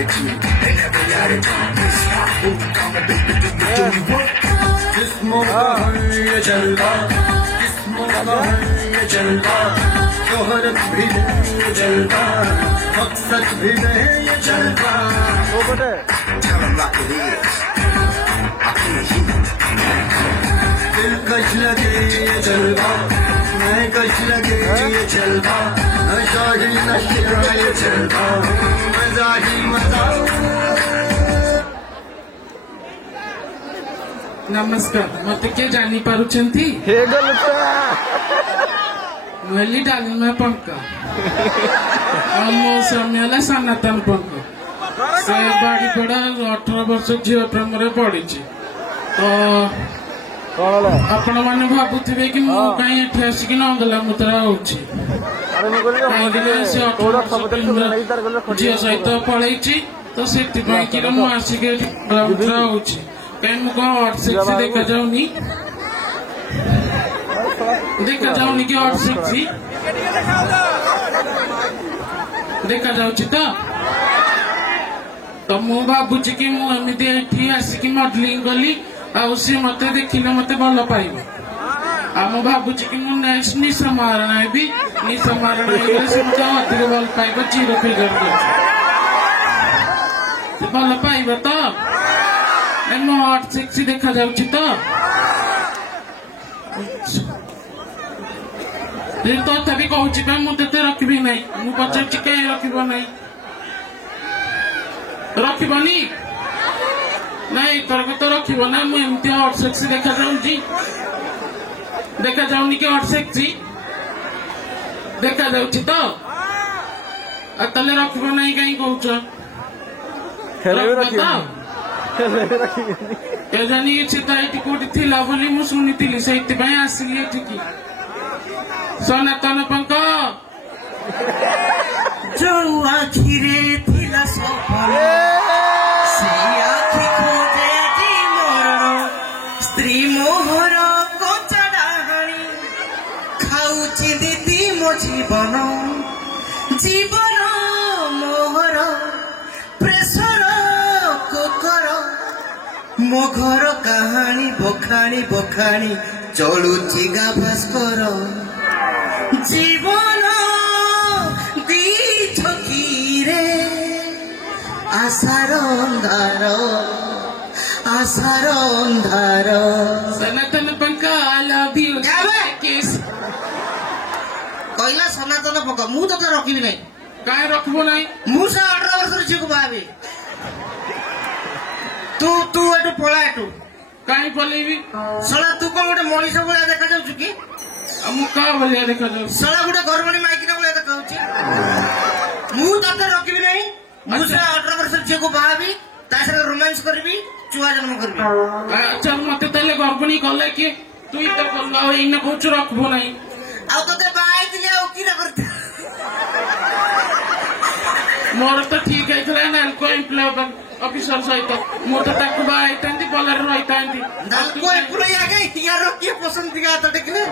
like you, and every other time we stop. Come on, baby, do you want? This moment, ये चलता, this moment, ये चलता, शोहरत भी नहीं ये चलता, मकसद भी नहीं ये चलता. Tell 'em like it is. I can't hear you. दिलकश लगे ये चलता, मैं कश लगे ये चलता, नशा ही नशा ये चलता, मजा ही मजा. नमस्कार मत के जानी पारुचंती मुहली डालमा पंक मो समय सनातन पंक से बाड़ी पड़ा 18 वर्ष झील प्रेम पड़ी तो आपण मैंने भावुवे कि मुझे आसिक नंगला मुद्रा होची झील सहित पलि तो से आसिक मुद्रा होची कहीं मुझे हॉट सेक्सी देखा जाऊनी कि हॉट सेक्सी देखा जाऊची तो मु भावुची कि मुझे आसिक मॉडलिंग कली सी मत देखिले मत भल पाइब आम भावुची कि नेक्स्ट निशा महाराणा भी निशा महाराणा से मुझे अधिक भल पाइब जीरो फिगर भल पाइब तो मो हॉट सेक्सी देखा जाउची तो तथापि कहूची मुझे रखी ना मुझे पचार कहीं रखना रखनी ना एथरक तो रखना मुझे हॉट सेक्सी देखा जाऊनी कि हॉट सेक्सी देखा जाउची तो ताले रखब ना कहीं कहूच केजानी कोटी थिला बोली मु सुनी से आसिली एठिकी सनातन पंक जो आखिरे थिला सपन से आखि खोजे आजी मरण स्त्री मोहर कचा डाहाणी खाऊची दीदी मो जीवन जीवन मोहर प्रेसर कोकर मो घर कहानी बखाणी बखाणी चलुची गा भास्कर जीवन दी छकीरे आशार अंधार सनातन पंक आई लव यू किस कहला सनातन पंक मु तो रखी नहीं कहीं रखबो नहीं मुझे 18 वर्ष झील को बाबे तू तू एटू पला एटू कहीं पलेबी सला तू कौन गोटे मनीष भाया देखा जाऊँ कि क्या भाया देखा जाऊ सला गोटे गर्भणी माइकिना भाया देखा मुझे रखी नहीं मुझे 18 वर्ष झील को बाबी रोमांस करी छुआ जन्म करी. अच्छा मत गर्भणी कले कि तु तो कह रखबो नहीं आते बाहर मोर तो ठीक है नालको एम्प्लॉय ऑफिसर सहित मुझे बाहर बलर रही नालको एम्प्लॉय आगे यार किए पसंद दिया हाथ देखले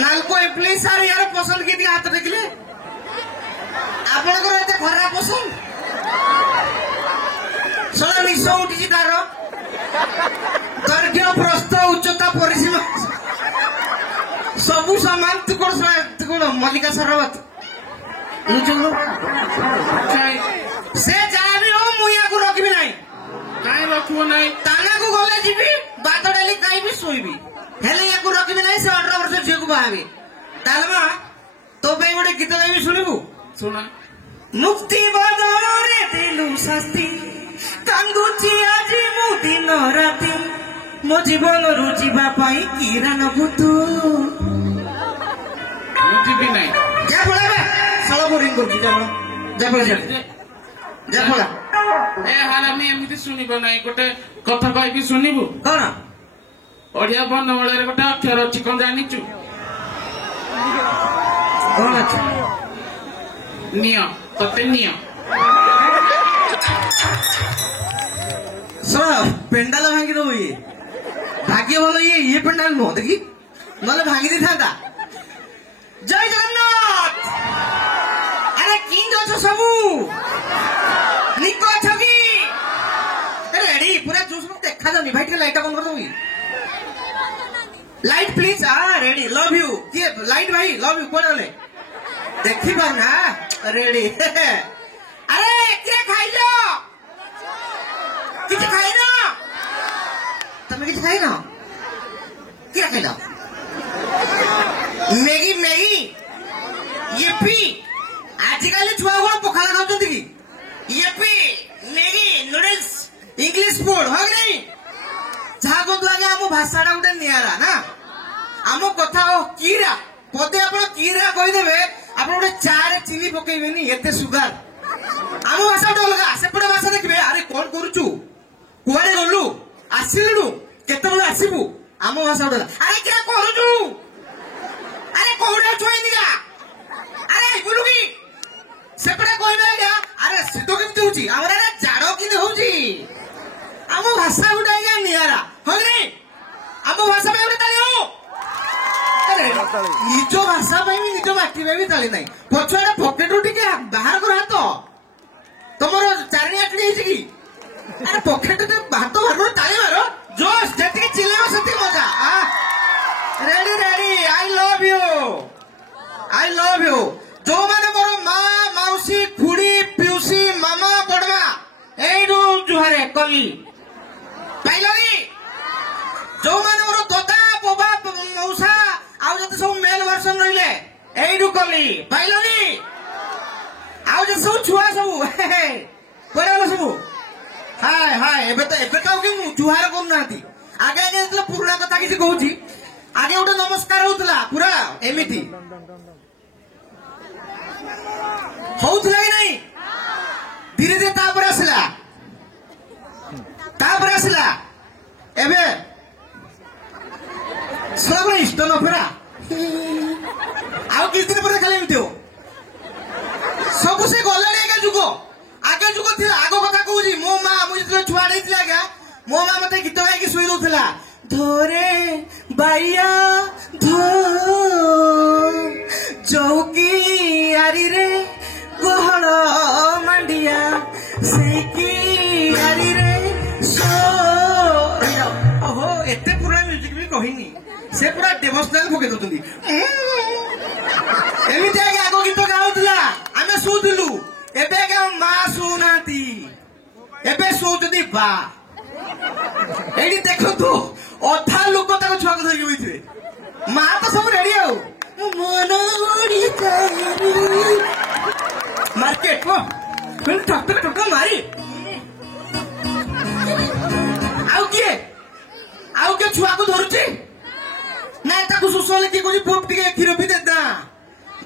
नालको एम्प्लॉय सर यार पसंद की दिया हाथ देखले आपनकर एते खराब पसंद सला निश उठी तार दर्घ्य प्रस्थ उच्चता परिसीमा सबू सामान तू कौन मल्लिका सरवत से जहाँ भी हो मुझे को रखी नहीं कहीं रखो नहीं ताना को गले जीवी बात डाली कहीं भी सोईबी हेले या को रखी नहीं से 18 वर्ष झील को बाहर तालमा तो पे गोटे गीत गाइबी शुणिबू सुना मुक्ति बदଳରେ ଦେଲୁ ଶାସ୍ତି କାନ୍ଦୁଛି ଆଜି ମୁଁ ଦିନ ରାତି ମୋ ଜୀବନରୁ ଯିବା ପାଇଁ କିରା ନବୁ ତୁ ଯିବି ନାହିଁ ଯା ପଳେଇବା ସଳ ବୋରିଂ କରୁଛି ଯା ପଳେଇବା ଯା ପଳା ଏ ହାରାମି ଏମିତି ଶୁଣିବ ନାହିଁ ଗୋଟେ କଥା କହିବି ଶୁଣିବୁ କଣ ଓଡିଆ ବର୍ଣ୍ଣମାଳାରେ ଗୋଟେ ଅକ୍ଷର ଅଛି କଣ ଜାଣିଛୁ କଣ ଅଛି ନିଅ ତତେ ନିଅ पेंडाल भांगी दो ये भाग्य भल ये पेंडाल नुह देखी ना भांगी दी था जय जगन्नाथ अरे किंग अछ सबू निको अछ कि रेडी पूरा जोश में देखा जाउनी भाई के लाइट बंद कर दूंगी light please ready love you किए लाइट भाई लव यू कोन ले देखि पाउना रेडी अरे क्या खाइलो किछ खाइनो तमे किछ खाइनो क्या खाइलो मैगी मैगी येपी आजिकल छुआ को पखाला खाउछंती कि Yippee Maggi noodles English food हो नहीं जहा को लगे हम भाषाटा गोटे नियारा ना आम कथा कीरा पदे आप कीरा कहीदेवे आप गोटे चारे चीनी पकेबेनी एते सुगार आम भाषा गोटे अलग सेपटे भाषा देखिए अरे कौन करुचु कुआड़े गलु आसिलु केते आसबू आम भाषा गोटे अरे क्या करुचु अरे कौड़े छुआ अरे बुलुकी सेपटे कहबे अरे शीत केमती होची हमर जाड़ कि होची आम भाषा गोटे आज्ञा नियारा हो आम भाषा में गोटे ताली हो निज भाषा निज माटी भी ताली ना पछुआ पकेट रू टे बाहर कर हाथ तुम चारिणी आटली कि अरे पकेट हाथ बाहर ताली मार जोश जी चिल्ला से मजा ready ready I love you जो मैंने मोर माँ मौसी खुड़ी पिउसी मामा बड़मा एडू जुहारे कली पाइलनी जो मैंने मोर दादा बोबा मौसा आउ जते सब मेल वर्सन रहिले एडू कली पाइलनी आउ जते सब छुआ सब कोरालो सब हाय एबे तो कि जुहार कोन नाती आगे आगे मतलब पुराना कथा किसी कहूची आगे गोटे नमस्कार होतला पूरा एमिति होतला कि नहीं धीरे धीरे तापर आसला एबे सब इष्ट न फेरा आउ किस दिन पर खाली एमिति हो सब से गलानी आगे जुग थी आग कथा कहूँ मो माँ मुझे छुआ आज्ञा मो माँ मत गीत गाई शुई दौला धोरे बाइया धो चौकी आरी रे गहल मांडिया सेकी आरी रे सो ओहो एते पुराना म्यूजिक भी कहिनी से पूरा डिवोशनल फुके दउतंदी एमिति आगे आगो गीत गाउतला आमे सुदिलु एबे के मां सुनाती एबे सुददी बा एडी देखो तो अधा लोक ताको छुआ को धरिके बैठिबे मां तो सब रेडी आउ मन ओडी चारी मार्केट को फिर टक मारी आउ के छुआ को धरुची ना ताको सुसले की कोई पोप टिके खीर भी देता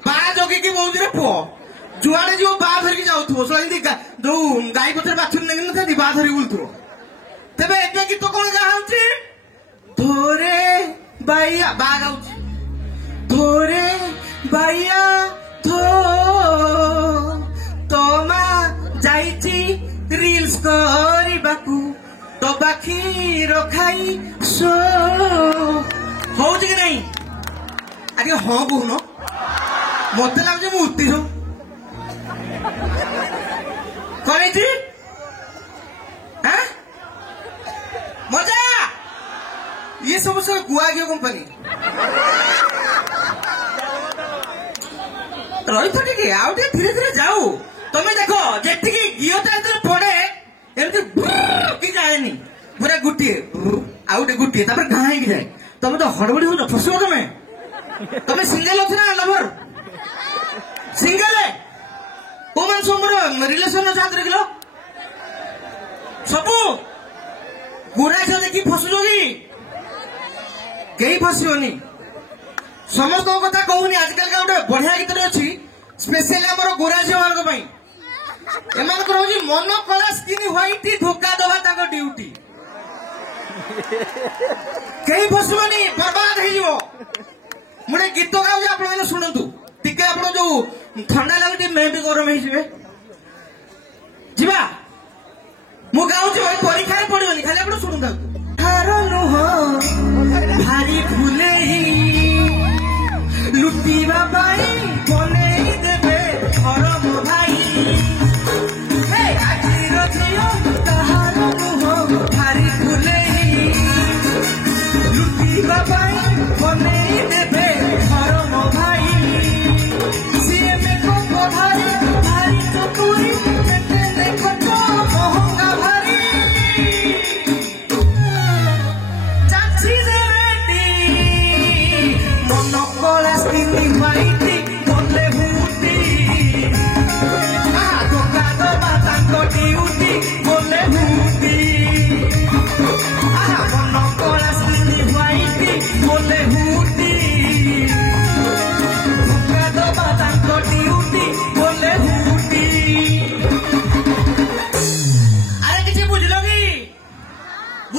बा जगे की बहुत रे पो जुआड़े जो बा धरिके जाउथो सली दो गाई पछर बाथरूम नेगन न था बा धरि बुलथो तबे एके की तो कोन गाउची धोरे बाइया बा गाउची धोरे बाइया धो तोमा जाईची रील्स करिबाकू तो बाखी रखाई सो होउची कि नहीं आगे हो कहून मत लागे मु उत्तीस करेची मजा ये सब गुआ गयो कंपनी रही तो ठीक आउ धीरे धीरे जाऊ तुम्हें देखो जी गियोटा पड़े एमती जाएनी पूरा गुटिए आउ गुटिए गाँ जाए तुम तो हड़बड़ी हो फसो तुम्हें सिंगल अच्छे ना लवर सिंगल को मान सब रिलेशन साथ रख लो सबू गुरा झ देखी फसुच कि फसबनी समस्त कथा कहूनी आजकल का गोटे बढ़िया गीत अच्छी स्पेशली आम गोरा झील मान एम मन कला स्किन व्हाइट धोखा दवा ड्यूटी कहीं फसबनी बर्बाद हो मुझे गीत गाँव आप शुणु टिके आप जो ठंडा लगे मैं भी गरम हो जीवा मु गाँव परीक्षा पड़ोनी खाली आप शुणु नुह भारी फुले लुटिवा बने देवे घर मो भाई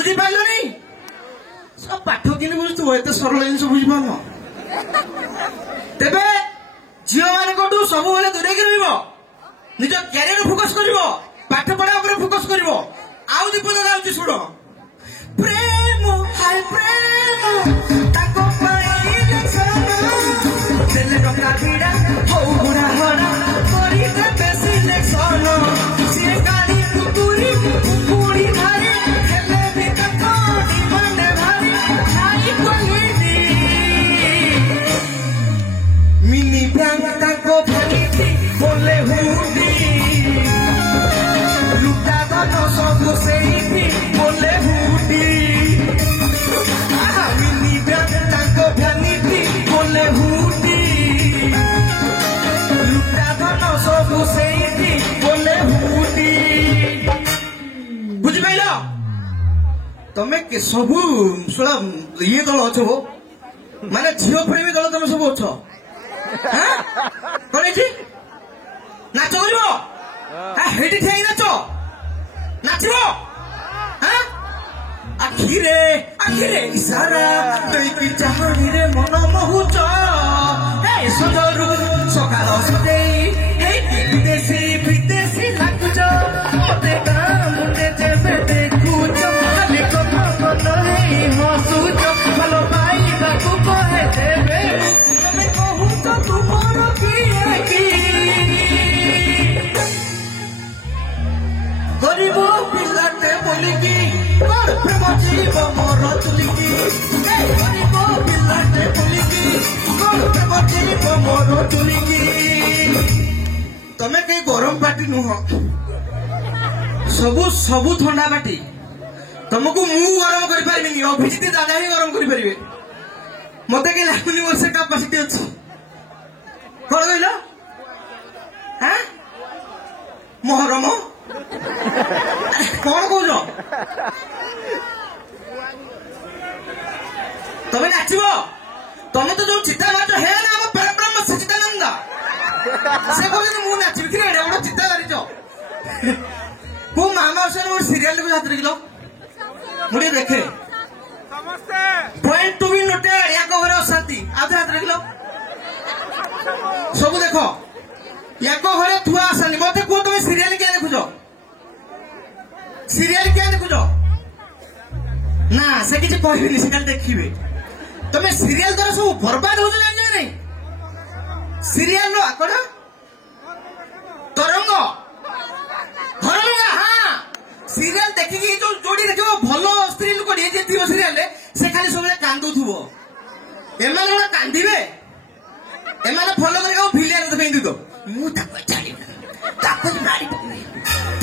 ବୁଝିପାରିଲନି ସବୁ ପାଠ କିଣି ବୁଝୁଥିବ ଏତେ ସରଳ ଜିନିଷ ବୁଝିପାରୁନ ତେବେ ଝିଅ ମାନଙ୍କଠୁ ସବୁବେଳେ ଦୂରେଇକି ରହିବ ନିଜ କ୍ୟାରିୟର ଫୋକସ କରିବ ପାଠ ପଢା ଉପରେ ଫୋକସ କରିବ ଆଉ ଦି ପଦ ଗାଉଛି ଶୁଣ ପ୍ରେମ ହାୟ ପ୍ରେମ ତାଙ୍କ ପାଇଁ ଦେଲେ ଟଙ୍କା ଭିଡା ହଉ ବୁଢା ହଡା କରିବେ ବେଶୀ ଲେକ୍ସନ ସିଏ ଗାଡି କୁକୁରି କୁକୁରି ଭାରି ହେଲେ ବି ତାଙ୍କ ମାନେ ଭାରି ଖାଇ ପନିରି ମିନି ବ୍ୟାଙ୍କ ତାଙ୍କ ଭରିଛି ବୋଲେ ହୁଣ୍ଡି ଲୁଟା ଧନ ସବୁ ସେଇଠି ବୋଲେ ହୁଣ୍ଡି ମିନି ବ୍ୟାଙ୍କ ତାଙ୍କ ଭ୍ୟାନିଟି ବୋଲେ ହୁଣ୍ଡି ଲୁଟା ଧନ ସବୁ ସେଇଠି ବୋଲେ ହୁଣ୍ଡି ବୁଝିପାରିଲ ତମେ ସବୁ ଇଏ ଦଳ ଅଛ ମାନେ ଝିଅ ପ୍ରେମୀ ଦଳ ତମେ ସବୁ ଅଛ କଣ ହେଇଛି ନାଚ କରିବ ହେଇଠି ଠିଆ ହେଇ ନାଚ ନାଚିବ ଆଖିରେ ଆଖିରେ ଇସାରା ଦେଇକି ଚାହାଣୀରେ ମନ ମୋହୁଛ ସଜରୁ ସକାଳ ସଦେଇ ହେଇକି ବିଦେଶୀ ବିଦେଶୀ ଲାଗୁଛ ମତେ ମୁଣ୍ଡେ ଯେବେ ଦେଖୁଛ ଖାଲି କଥା ମନ ହେଇ ହସୁଛ ଭଲ ପାଇବାକୁ କହେ ଦେବେ ତମେ କହୁଛ ତୁମର କିଏ କି ଗରିବ ପିଲାଟେ ବୋଲିକି କଣ ପ୍ରେମ ଜୀବ ମୋର ଚୁଲିକି ଗରିବ ପିଲାଟେ ବୋଲିକି କଣ ପ୍ରେମ ଜୀବ ମୋର ଚୁଲିକି ତମେ କେହି ଗରମ ପାଟି ନୁହଁ ସବୁ ସବୁ ଥଣ୍ଡା ପାଟି ତମକୁ ମୁଁ ଗରମ କରିପାରିବିନି ଅଭିଜିତ ଦାଦା ହିଁ ଗରମ କରିପାରିବେ ମତେ କେହି ଲାଗୁନି ମୋର ସେ କାପାସିଟି ଅଛି କଣ କହିଲ ମହରମ କଣ କହୁଛ ତମେ ନାଚିବ ତମେ ତ ଯୋଉ ଚିତା ନାଚ ହେ ନା ଆମ ପରବ୍ରହ୍ମ ସଚିଦାନନ୍ଦ ସେ କହୁଛନ୍ତି ମୁଁ ନାଚିବି କି ଏଡେ ବଡ ଚିତା ଧରିଛ କୋଉ ମାମା ଅସର ଗୋଟେ ସିରିଏଲ କୁ ହାତ ଦେଖିଲ ମୁଁ ଟିକେ ଦେଖେ ପଏଣ୍ଟ ଟୁ ବି ନୋଟେଡ ୟାଙ୍କ ଘରେ ଅଶାନ୍ତି ଆଉ ଥରେ ହାତ ଦେଖିଲ ସବୁ ଦେଖ ୟାଙ୍କ ଘରେ ଥୁଆ ଆସାନି ମତେ କୁହ ତମେ ସିରିଏଲ କିଏ ଦେଖୁଛ ସିରିଏଲ କିଏ ଦେଖୁଛ ନା ସେ କିଛି କହିବେନି ସେ ଖାଲି ଦେଖିବେ ତମେ ସିରିଏଲ ଦ୍ୱାରା ସବୁ ବର୍ବାଦ ହଉଛ ଜାଣିଛ ନାଇଁ ସିରିଏଲ କଣ ତରଙ୍ଗ ଘରଲୁଙ୍ଗା ସିରିଏଲ ଦେଖିକି ଯୋଉ ଯୋଡି ଦେଖିବ ଭଲ ସ୍ତ୍ରୀ ଲୋକ ଯିଏ ଥିବ ସିରିଏଲରେ ସେ ଖାଲି ସବୁବେଳେ କାନ୍ଦୁଥିବ ଏମାନେ କଣ କାନ୍ଦିବେ ଏମାନେ ଫଲୋ କରି ଆଉ ଭିଲିଆନ ଦେଖେଇ ଦିଅ ମୁଁ ତାକୁ ଛାଡ଼ିବି ତାକୁ ମାରି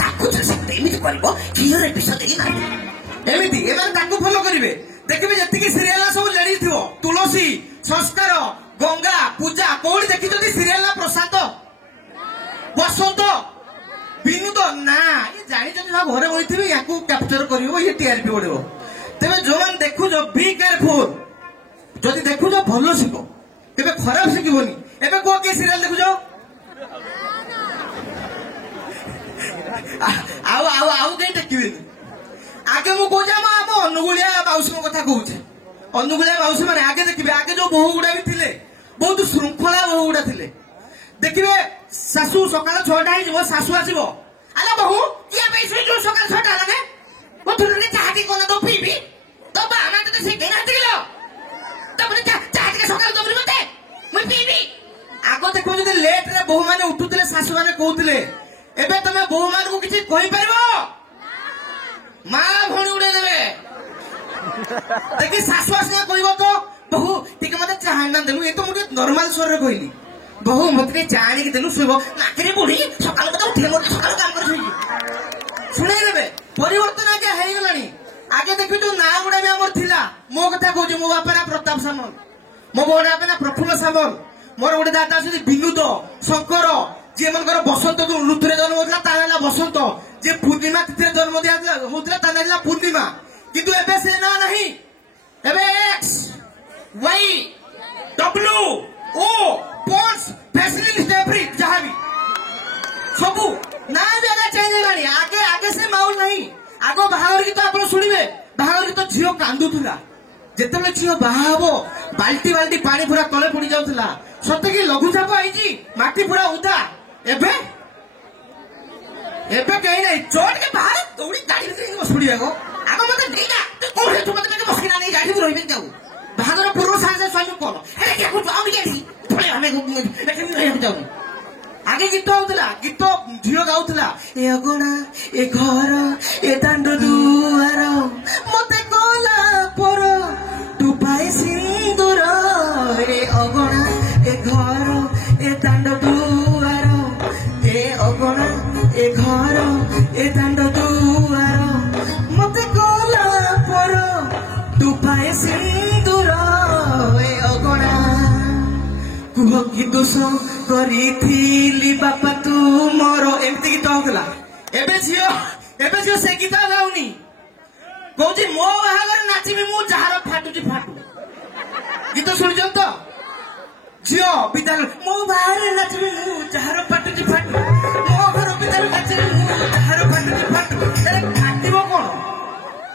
ତାକୁ ସେମିତି ଏମିତି କରିବ କ୍ଷୀରରେ ବିଷ ଦେଇକି ମାରିବ ଏମିତି ଏମାନେ ତାକୁ ଫଲୋ କରିବେ ଦେଖିବେ ଯେତିକି ସିରିଏଲ ସବୁ ଲେଡି ଥିବ ତୁଳସୀ ସଂସ୍କାର ଗଙ୍ଗା ପୂଜା କୋଉଠି ଦେଖିଛନ୍ତି ସିରିଏଲ ନା ପ୍ରଶାନ୍ତ ବସନ୍ତ ବିନୋଦ ନା ଇଏ ଜାଣିଛନ୍ତି ନା ଘରେ ବସିଥିବେ ୟାକୁ କ୍ୟାପଚର କରିବ ଇଏ ଟିଆରପି ବଢିବ ତେବେ ଯୋଉମାନେ ଦେଖୁଛ ବି କେୟାରଫୁଲ ଯଦି ଦେଖୁଛ ଭଲ ଶିଖ କେବେ ଖରାପ ଶିଖିବନି ଏବେ କୁହ କିଏ ସିରିଏଲ ଦେଖୁଛ ଆଉ ଆଉ ଆଉ କେହି ଦେଖିବେନି ଆଗେ ମୁଁ କହୁଛି ଆମ ଅନୁଗୁଳିଆ ମାଉସୀଙ୍କ କଥା କହୁଛି ଅନୁଗୁଳିଆ ମାଉସୀ ମାନେ ଆଗେ ଦେଖିବେ ଆଗେ ଯୋଉ ବୋହୁ ଗୁଡା ବି ଥିଲେ ବହୁତ ଶୃଙ୍ଖଳା ବୋହୁ ଗୁଡା ଥିଲେ ଦେଖିବେ ଶାଶୁ ସକାଳ 6ଟା ହେଇଯିବ ଶାଶୁ ଆସିବ ଆଲୋ ବୋହୁ କିଏ ପାଇଁ ଶୋଇଛୁ ସକାଳ 6ଟା ହେଲାନେ ମୁଁ ଥରେ ଚାହା ଟିକେ କନା ଦଉ ପିଇବି ତ ବାମା ତତେ ଶିଖେଇ ନାହାନ୍ତି କିଲୋ ତାପରେ ଚାହା ଟିକେ ସକାଳ ଦବୁନି ମତେ ମୁଁ ପିଇବି ଆଗ ଦେଖିବ ଯଦି ଲେଟ ରେ ବୋହୁ ମାନେ ଉଠୁଥିଲେ ଶାଶୁ ମାନେ କହୁଥିଲେ ଏବେ ତମେ ବୋହୁ ମାନଙ୍କୁ କିଛି କହିପାରିବ ମା ଭଉଣୀ ଉଡେଇ ଦେବେ ଦେଖି ଶାଶୁ ଆସିଲା କହିବ ତ ବୋହୁ ଟିକେ ମତେ ଚାହା ଆଣିନା ଦେଲୁ ଏ ତ ମୁଁ ଟିକେ ନର୍ମାଲ ସ୍ୱରରେ କହିଲି ବୋହୁ ମତେ ଟିକେ ଚାହା ଆଣିକି ଦେଲୁ ଶୋଇବ ନାକରେ ବୁଢୀ ସକାଳୁ କଥା ଉଠିଲେ ମୋର ସକାଳୁ କାମ କରି ଶୋଇକି ଶୁଣେଇ ଦେବେ ପରିବର୍ତ୍ତନ ଆଜ୍ଞା ହେଇଗଲାଣି ଆଗେ ଦେଖି ଯୋଉ ନାଁ ଗୁଡା ବି ଆମର ଥିଲା ମୋ କଥା କହୁଛି ମୋ ବାପା ନା ପ୍ରତାପ ସାମଲ ମୋ ବୋଉ ବାପା ନା ପ୍ରଫୁଲ୍ଲ ସାମଲ ମୋର ଗୋଟେ ଦାଦା ଅଛନ୍ତି ବିନୋଦ ଶଙ୍କର ଯିଏ ମାନଙ୍କର ବସନ୍ତ ଋତୁରେ ଜନ୍ମ ହଉଥିଲା ତା ହେଲା ବସନ୍ତ ଯିଏ ପୂର୍ଣ୍ଣିମା ତିଥିରେ ଜନ୍ମ ହଉଥିଲା ତା ନାଁ ହେଲା ପୂର୍ଣ୍ଣିମା କିନ୍ତୁ ଏବେ ସେ ନାଁ ନାହିଁ ଏବେ ଏକ୍ସ ୱାଇ ଡବ୍ଲ୍ୟୁ ଓ ପନ୍ସ ଫ୍ୟାସିଲିଟି ଏଭ୍ରି ଯାହାବି ସବୁ ନାଁ ବି ଆଗେ ଚେଞ୍ଜ ହେଲାଣି ଆଗେ ଆଗେ ସେ ମାଉଲ ନାହିଁ ଆଗ ବାହାଘର ଗୀତ ଆପଣ ଶୁଣିବେ ବାହାଘର ଗୀତ ଝିଅ କାନ୍ଦୁଥିଲା ଯେତେବେଳେ ଝିଅ ବାହା ହବ ବାଲ୍ଟି ବାଲ୍ଟି ପାଣି ପୁରା ତଳେ ପଡି ଯାଉଥିଲା ସତେକି ଲଘୁଚାପ ହେଇଛି ମାଟି ପୁରା ଉଦା ଏବେ ଏବେ କେହି ନାହିଁ ଚୋଟ ବାହାରେ ଦୌଡ଼ି ଗାଡି ବସି ପଡିବାକୁ ଆଗ ମତେ ନେଇନା କୋଉଠି ତୁ ମତେ ବସିକିନା ନେଇ ଗାଡିକୁ ରହିବି ଯାଉ ବାହାଘର ପୂର୍ବ ସାଙ୍ଗେ ସ୍ୱାମୀ କଣ ହେଲେ କିଏ କହୁଛୁ ଆଉ ଟିକେ ଆମେ ଯାଉନି ଆଗେ ଗୀତ ହଉଥିଲା ଗୀତ ଝିଅ ଗାଉଥିଲା ଏ ଅଗଣା ଏ ଘର ଏ ଦାଣ୍ଡ ଦୁଆର ମତେ କଲା ପର ତୁ ପାଏ ସିନ୍ଦୁର ଏ ଅଗଣା ଏ ଘର ଏ ଦାଣ୍ଡ ଦୁଆର ଏ ଅଗଣା ଏ ଘର ଏ ଦାଣ୍ଡ ଦୁଆର ମତେ କଲା ପର ତୁ ପାଏ ସିନ୍ଦୁର ଏ ଅଗଣା କୁହ କି ଦୋଷ କରିଥିଲି ବାପା ତୁ ମୋର ଏମିତି ଗୀତ ହଉଥିଲା ଏବେ ଝିଅ ସେ ଗୀତ ଗାଉନି କହୁଛି ମୋ ବାହାଘରେ ନାଚିବି ମୁଁ ଯାହାର ଫାଟୁଛି ଫାଟୁ ଗୀତ ଶୁଣିଛ ତ ଝିଅ ବିଦ୍ୟାଳୟ ମୋ ବାହାଘରେ ନାଚିବି ମୁଁ ଯାହାର ଫାଟୁଛି ଫାଟୁ ମୋ ଘର ବିଦ୍ୟାଳୟ ନାଚିବି ମୁଁ ଯାହାର ଫାଟୁଛି ଫାଟୁ ଫାଟିବ କଣ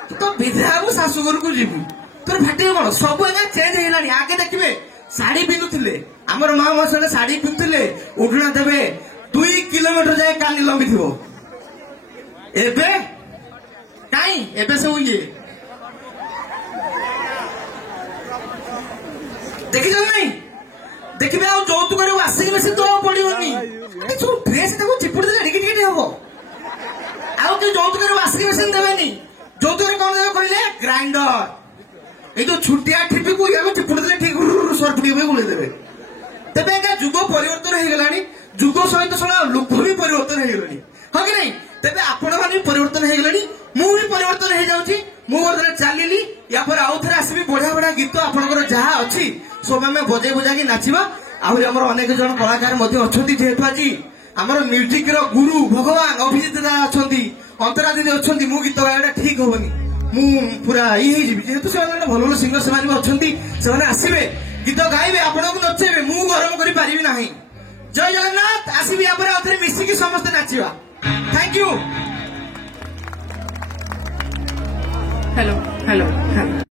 ତୁ ତ ବିଧାକୁ ଶାଶୁ ଘରକୁ ଯିବୁ ତୋର ଫାଟିବ କଣ ସବୁ ଆଜ୍ଞା ଚେଞ୍ଜ ହେଇଗଲାଣି ଆଗେ ଦେଖିବେ ଶାଢୀ ପିନ୍ଧୁଥିଲେ ଆମର ମା ମାସରେ ଶାଢୀ ପିନ୍ଧୁଥିଲେ ଉଠୁଣା ଦେବେ 2 କିଲୋମିଟର ଯାଏ କାଲି ଲମ୍ବିଥିବ ଏବେ କାଇଁ ଏବେ ସବୁ ଇଏ ଦେଖିଛ ନାଇଁ ଦେଖିବେ ଆଉ ଯୌତୁକରେ ୱାସିଂ ମେସିନ୍ ଦବାକୁ ପଡିବନି ସବୁ ଡ୍ରେସ ତାକୁ ଚିପୁଡ଼ି ଦେଲେ ଟିକେ ଟିକେ ହବ ଆଉ କେହି ଯୌତୁକରେ ୱାସିଂ ମେସିନ୍ ଦେବେନି ଯୌତୁକରେ କଣ ଦେବେ କହିଲେ ଗ୍ରାଇଣ୍ଡର এই যে ছুটিয়া ঠিপিকু ইয়াকে চিপুড়ি দেলে ঠিক সর্ফ দিয়ে গুলে দেবে তেবে একা যুগ পরিবর্তন হয়ে গলানি যুগ সহিত সলা লোক भी পরিবর্তন হয়ে গলানি হয় কি নাই তেবে আপন মানে পরিবর্তন হয়ে গলানি মু भी পরিবর্তন হয়ে যাଉଛି মু বদলে চালিলি या पर आउ थरे आसीबी बढिया बढिया गीत आपनकर जहा अछि सब में बजे बजा की नाचिबा आहुरी हमर अनेक जन कलाकार मध्ये अछंती जेहेतु आजी हमर म्यूजिक रो गुरु भगवान अभिजित दा अछंती अंतरा दीदी अछंती मु गीत गायडा ठीक होबनी मु पूरा जेहेतु से भल भल सिंगर से आसवे गीत गाइबे आपको नचेबे मु गरम कर पारि ना जय जगन्नाथ आसबि आउे मिसिकी समस्ते नाचिबा thank you hello hello hello